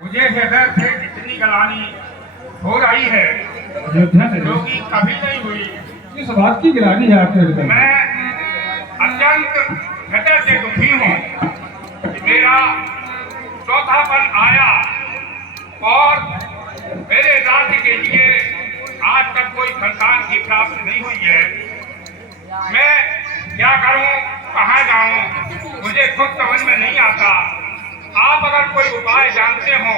मुझे हृदय से इतनी गलानी हो रही है अयोध्या से जो कि कभी नहीं हुई। किस बात की गिरानी है आपके हृदय में? मैं अत्यंत हृदय से दुखी हूँ कि मेरा चौथापन आया और मेरे राज्य के लिए आज तक कोई संतान की प्राप्ति नहीं हुई है। मैं क्या करूं, कहाँ जाऊं, मुझे खुद समझ में नहीं आता। आप अगर कोई उपाय जानते हो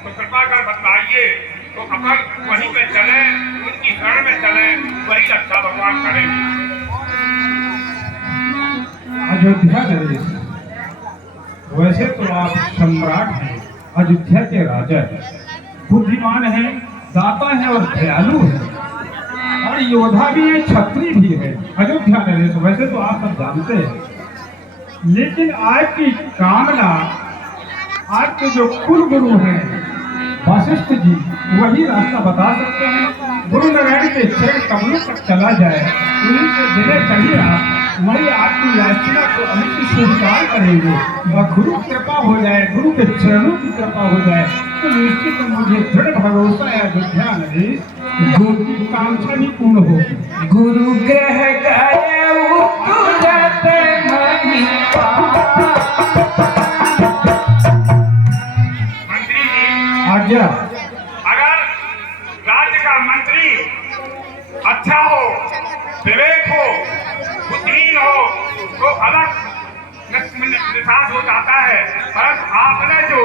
तो कृपा कर बताइए, तो अपन वहीं पे चले, उनकी शरण में चले, वही रक्षा भगवान करेंगे। अयोध्या नरेश, वैसे तो आप सम्राट हैं, अयोध्या के राजा हैं, बुद्धिमान हैं, दाता हैं और दयालु हैं और योद्धा भी है, क्षत्रिय भी है। अयोध्या नरेश, वैसे तो आप सब जानते हैं, लेकिन आपकी कामना, आपके जो कुल गुरु हैं वशिष्ठ जी, वही रास्ता बता सकते हैं। गुरु नारायण के चरण कमलों तक चला जाए, उन्हीं से विनय चाहिए आप, वही आपकी याचना को अमित स्वीकार करेंगे और गुरु कृपा हो जाए, गुरु के चरणों की कृपा हो जाए तो निश्चित मुझे दृढ़ भरोसा है अयोध्या नरेश, गुरु की कांक्षा भी पूर्ण होगी। गुरु ग्रह गए मंत्री जी, आज्ञा। अगर राज्य का मंत्री अच्छा हो, विवेक हो, बुद्धिहीन हो तो अलग निशान हो जाता है, परंतु आपने जो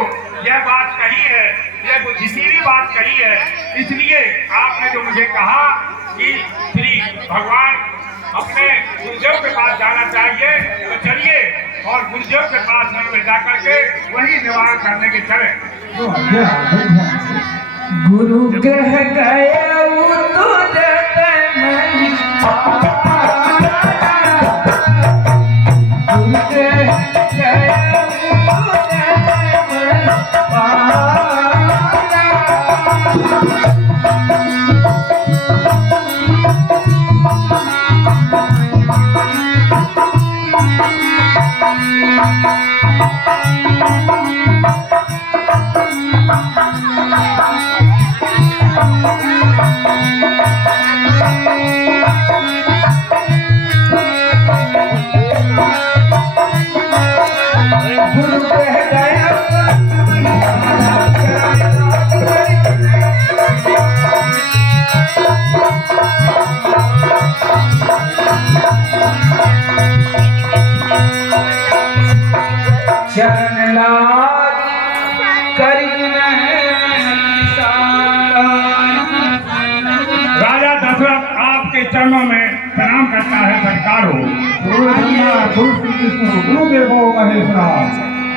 यह बात कही है, यह बुद्धिशीली बात कही है, इसलिए आपने जो मुझे कहा कि श्री भगवान अपने गुरुदेव के पास जाना चाहिए, तो चलिए और गुरुदेव के पास में जाकर के वही निवारण करने के चले। तो आज्ञा अयोध्या नरेश। गुरु ग्रह गए चरण लाग राजा दशरथ आपके चरणों में प्रणाम करता है, सरकार हो। गुरु ब्रह्मा, गुरु श्री विष्णु, गुरुदेवो महेश्वरा,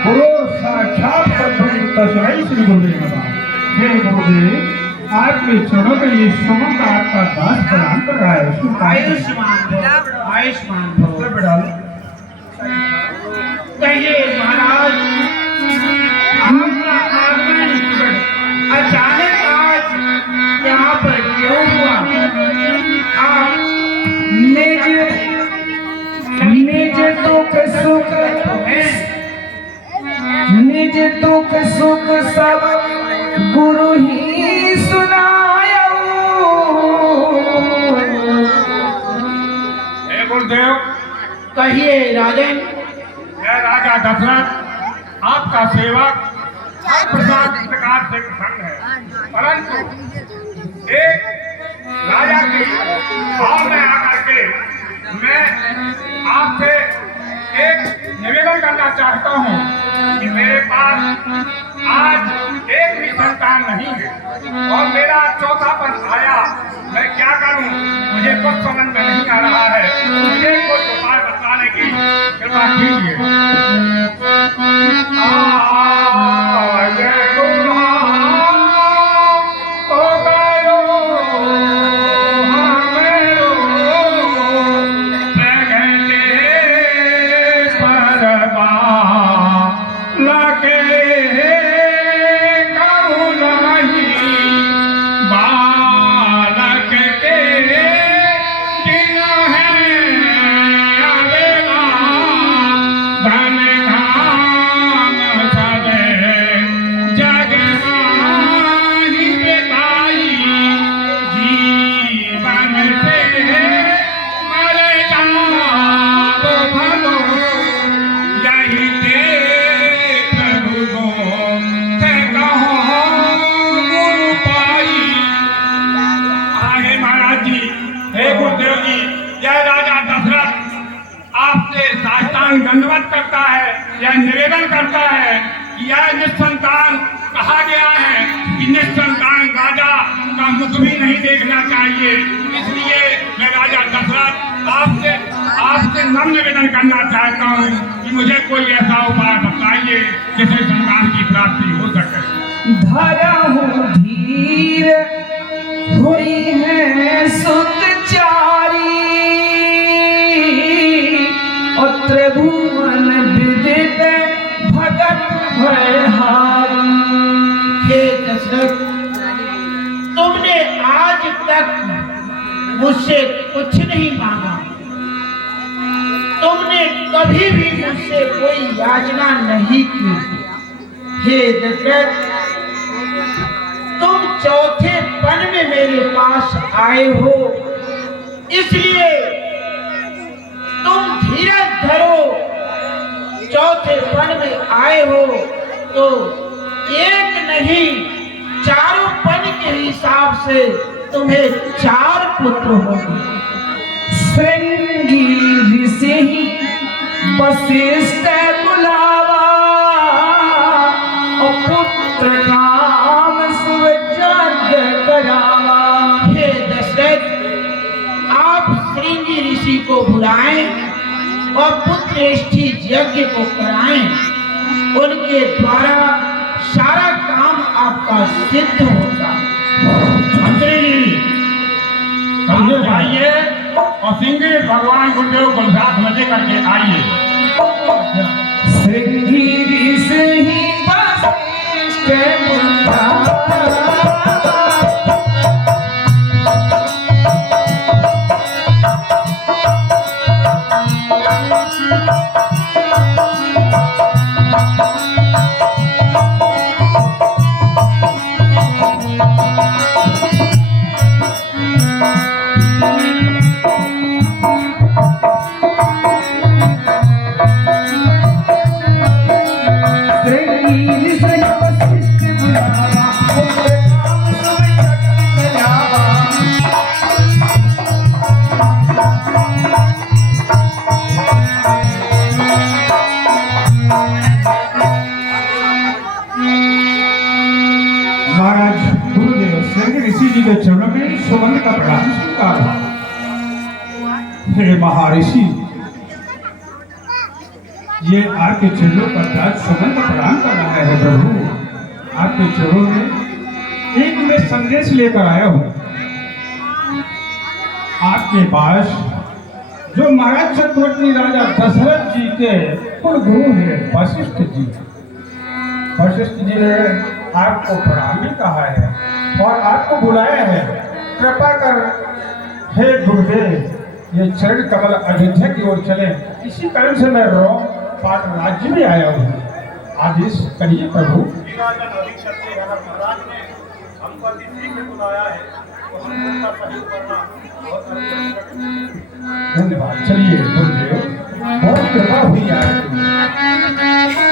गुरु साक्षात परब्रह्म तस्मै श्री गुरुदेव नमः। हे गुरुदेव, आपके चरणों में ये समस्त आपका दास प्रणाम कर रहा है। आयुष्मान भव, आयुष्मान भव। कहिए महाराज, आपका आगमन अचानक आज यहाँ पर क्यों हुआ? आप निज दुख सुख सब गुरु ही सुनायो। हे गुरुदेव, कहिए राजन। यह राजा दशरथ आपका सेवक हर प्रकार से प्रसन्न है, परंतु एक राजा की भाव में आकर के मैं आपसे एक निवेदन करना चाहता हूँ कि मेरे पास आज एक भी संतान नहीं है और मेरा चौथापन आया। मैं क्या करूं, मुझे कुछ समझ में नहीं आ रहा है, मुझे कोई उपाय बताने की कृपा कीजिए। धन भी नहीं देखना चाहिए। इसलिए मैं राजा दशरथ आपसे नम्र निवेदन करना चाहता हूँ कि मुझे कोई ऐसा उपाय बताइए जिससे संतान की प्राप्ति हो सके। धरहु धीर हुई है सुतचारी और त्रिभुवन विदित भगत भयहारी। हे दशरथ, तुमने आज तक मुझसे कुछ नहीं मांगा, तुमने कभी भी मुझसे कोई याचना नहीं की। हे दशरथ, तुम चौथे पन में मेरे पास आए हो, इसलिए तुम धीरज धरो। चौथे पन में आए हो तो एक नहीं, चारों पन के हिसाब से तुम्हें 4 पुत्र होंगे। श्रृंगी ऋषि वशिष्ठ बुलावा और पुत्र काम सुवजग करावा। हे दशरथ, आप श्रृंगी ऋषि को बुलाएं और पुत्रेष्ठी यज्ञ को कराएं। उनके द्वारा सारा काम आपका सिद्ध होगा। मंत्री जी, आइए और सिंह भगवान गुरुदेव को साथ मजे करके आइए। श्रृंगी ऋषि वशिष्ठ बुलावा। जी के चरणों में सुगंध का प्रदान स्वीकार। हे महर्षि, ये आपके चरणों पर ताज सुगंध प्रदान कर रहा है प्रभु। आपके चरणों में एक मैं संदेश लेकर आया हूँ। आपके पास जो महाराज चक्रवर्ती राजा दशरथ जी के कुल गुरु हैं वशिष्ठ जी, वशिष्ठ जी ने आपको प्रणाम भी कहा है और आपको बुलाया है। कृपा कर हे गुरुदेव, ये चरण कमल अयोध्या की ओर चले। इसी कारण से मैं रोम पाट राज्य में आया हूँ। आदेश करिए प्रभु। हमको अति शीघ्र बुलाया है तो हम उनका सहयोग करना बहुत धन्यवाद। चलिए गुरुदेव, बहुत कृपा हुई आपकी।